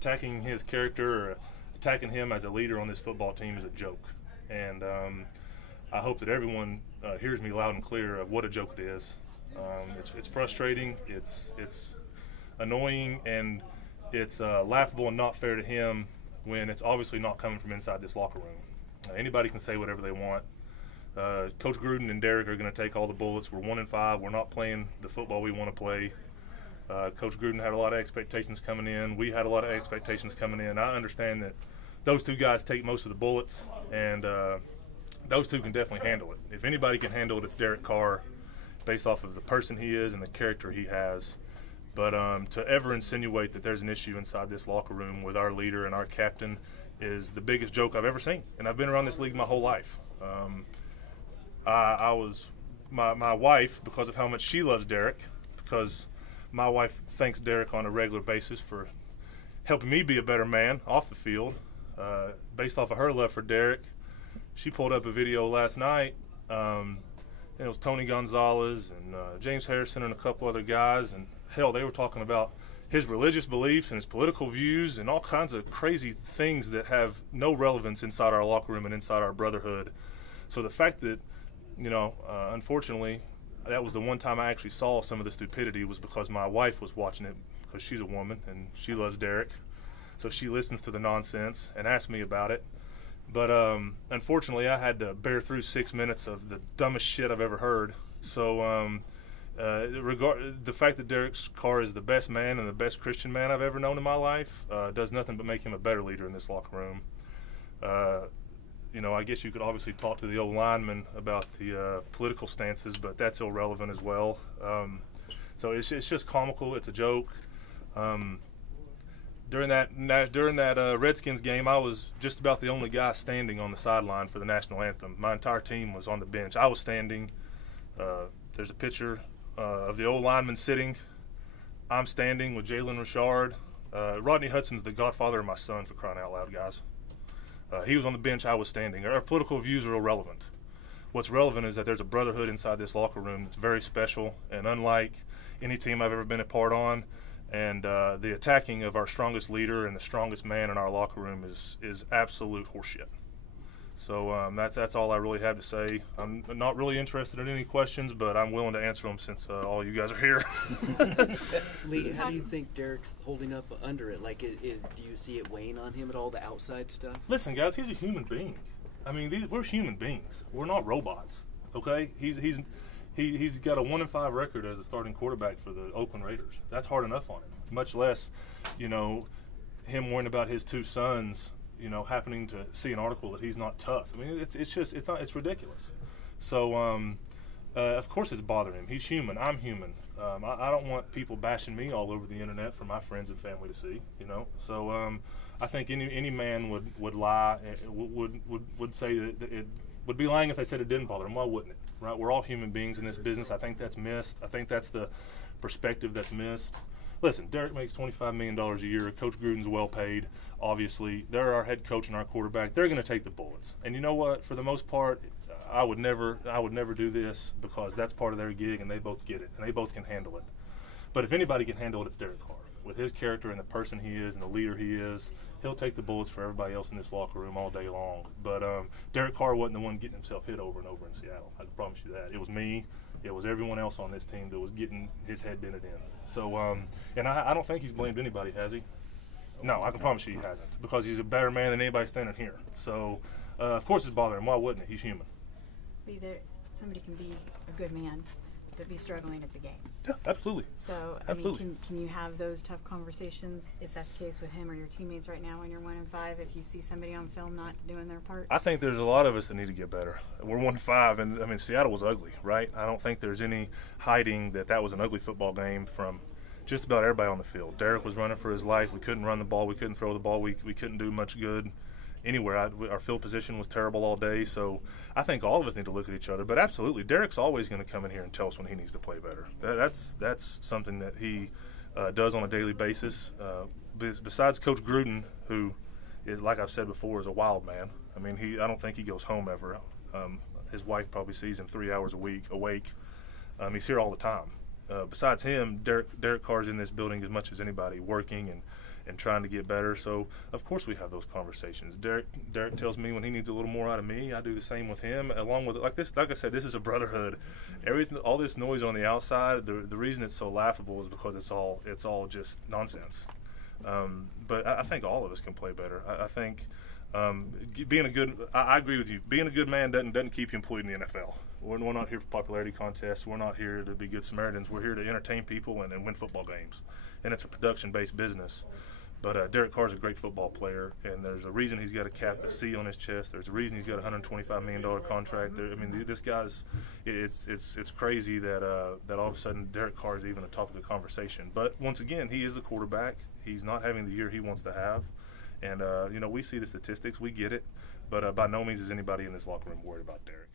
attacking his character or attacking him as a leader on this football team is a joke. And I hope that everyone hears me loud and clear of what a joke it is. It's frustrating, it's annoying, and it's laughable and not fair to him when it's obviously not coming from inside this locker room. Anybody can say whatever they want. Coach Gruden and Derek are going to take all the bullets. We're 1-5. We're not playing the football we want to play. Coach Gruden had a lot of expectations coming in. We had a lot of expectations coming in. I understand that those two guys take most of the bullets, and those two can definitely handle it. If anybody can handle it, it's Derek Carr, based off of the person he is and the character he has. But to ever insinuate that there's an issue inside this locker room with our leader and our captain is the biggest joke I've ever seen. And I've been around this league my whole life. My wife, because of how much she loves Derek, because my wife thanks Derek on a regular basis for helping me be a better man off the field, based off of her love for Derek, she pulled up a video last night. And it was Tony Gonzalez and James Harrison and a couple other guys, and hell, they were talking about his religious beliefs and his political views and all kinds of crazy things that have no relevance inside our locker room and inside our brotherhood. So the fact that, unfortunately, that was the one time I actually saw some of the stupidity was because my wife was watching it, because she's a woman and she loves Derek. So she listens to the nonsense and asks me about it. But unfortunately, I had to bear through 6 minutes of the dumbest shit I've ever heard. So the fact that Derek Carr is the best man and the best Christian man I've ever known in my life does nothing but make him a better leader in this locker room. I guess you could obviously talk to the old lineman about the political stances, but that's irrelevant as well. So it's just comical. It's a joke. During that Redskins game, I was just about the only guy standing on the sideline for the national anthem. My entire team was on the bench. I was standing. There's a picture of the old lineman sitting. I'm standing with Jalen Richard. Rodney Hudson's the godfather of my son, for crying out loud, guys. He was on the bench. I was standing. Our political views are irrelevant. What's relevant is that there's a brotherhood inside this locker room that's very special and unlike any team I've ever been a part on. And the attacking of our strongest leader and the strongest man in our locker room is absolute horseshit. So that's all I really have to say. I'm not really interested in any questions, but I'm willing to answer them since all you guys are here. Lee, how do you think Derek's holding up under it? Like, do you see it weighing on him at all, the outside stuff? Listen, guys, he's a human being. I mean, we're human beings. We're not robots, okay? He's got a 1-5 record as a starting quarterback for the Oakland Raiders. That's hard enough on him, much less, him worrying about his two sons, happening to see an article that he's not tough. I mean, it's ridiculous. So, of course it's bothering him. He's human. I'm human. I don't want people bashing me all over the internet for my friends and family to see, So, I think any man would lie, would say that it would be lying if they said it didn't bother him. Why wouldn't it? Right? We're all human beings in this business. I think that's missed. I think that's the perspective that's missed. Listen, Derek makes $25 million a year. Coach Gruden's well paid, obviously. They're our head coach and our quarterback. They're going to take the bullets. And you know what? For the most part, I would never do this because that's part of their gig, and they both get it, and they both can handle it. But if anybody can handle it, it's Derek Carr. With his character and the person he is and the leader he is, he'll take the bullets for everybody else in this locker room all day long. But Derek Carr wasn't the one getting himself hit over and over in Seattle. I can promise you that. It was me. It was everyone else on this team that was getting his head dented in. So, and I don't think he's blamed anybody, has he? No, I can promise you he hasn't, because he's a better man than anybody standing here. So, of course it's bothering him. Why wouldn't it? He's human. Somebody can be a good man but be struggling at the game. Yeah, absolutely. So, absolutely. Mean, can you have those tough conversations, if that's the case with him or your teammates right now when you're 1-5, if you see somebody on film not doing their part? I think there's a lot of us that need to get better. We're 1-5, and I mean, Seattle was ugly, right? I don't think there's any hiding that was an ugly football game from just about everybody on the field. Derek was running for his life. We couldn't run the ball. We couldn't throw the ball. We couldn't do much good anywhere. Our field position was terrible all day. So I think all of us need to look at each other. But absolutely, Derek's always going to come in here and tell us when he needs to play better. That's something that he does on a daily basis. Besides Coach Gruden, who, like I've said before, is a wild man. I mean, I don't think he goes home ever. His wife probably sees him 3 hours a week awake. He's here all the time. Besides him, Derek Carr's in this building as much as anybody, working and and trying to get better. So of course we have those conversations. Derek tells me when he needs a little more out of me. I do the same with him. Along with like I said, this is a brotherhood. Everything, all this noise on the outside. The reason it's so laughable is because it's all just nonsense. But I think all of us can play better. I think being a good. I agree with you. Being a good man doesn't keep you employed in the NFL. We're not here for popularity contests. We're not here to be good Samaritans. We're here to entertain people and win football games. And it's a production-based business. But Derek Carr's a great football player, and there's a reason he's got a C on his chest. There's a reason he's got a $125 million contract. I mean, this guy's it's crazy that all of a sudden Derek Carr is even a topic of conversation. But once again, he is the quarterback. He's not having the year he wants to have, and we see the statistics, we get it. But by no means is anybody in this locker room worried about Derek.